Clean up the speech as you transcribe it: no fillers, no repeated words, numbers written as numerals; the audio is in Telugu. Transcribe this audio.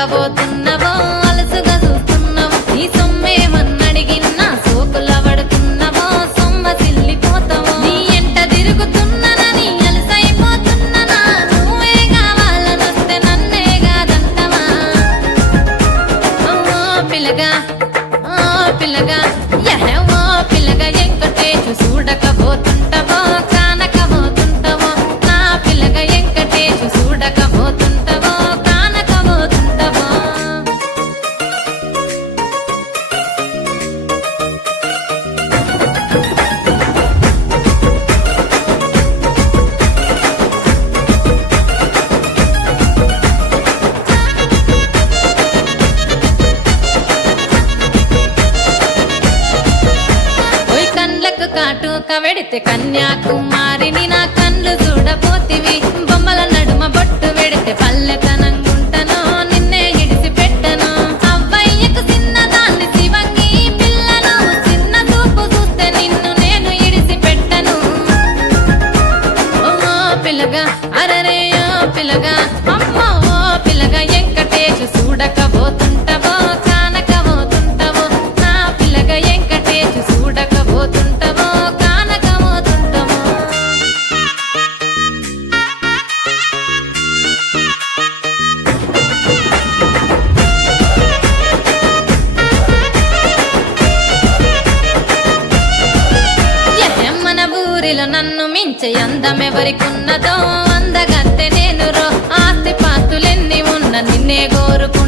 చూడకపోతున్నవో అలసుగా చూస్తున్నావో నీ సొమ్మేమన్నడిగిన్నా సోకుల పడుతున్నవో సొమ్మ సిల్లిపోతావో నీ ఎంట తిరుగుతున్ననని అలసైపోతున్ననా నువ్వే కావాలనొస్తే నన్నే కాదంటవా ఓ పిల్లగా ఓ పిల్లగా ఓ పిల్లగా ఎంకటేషు చూడకపోతుంటవో కానకపోతుంటవో నా పిల్లగా ఎంకటేషు చూడకపోతుంటవో కానకపోతుంటవో ఓయ్ కండ్లకు కాటుక వెడితే కన్యాకుమారిని నా కళ్ళు చూడపోతివి బొమ్మల నడుమ బొట్టు వెడితే పల్లెతనంగుంటను నిన్నే ఇడిసి పెట్టను అవ్వయ్యకు చిన్నదాన్ని శివంగి పిల్లను చిన్న చూపు చూస్తే నిన్ను నేను ఇడిసి పెట్టను ఓ పిల్లగా అరరే ఓ పిల్లగా అమ్మో ఓ పిల్లగా ఎంకటేషు చూడకపోతుంటవో కానకపోతుంటవో నా పిల్లగా ఎంకటేషు చూడకపోతుంటవో కానకపోతుంటవో మన ఊరిలో నన్ను మించే అందమెవరికున్నదో అందగత్తె నేను రో ఆస్తి పాస్తులెన్ని ఉన్న నిన్నే కోరుకుంటా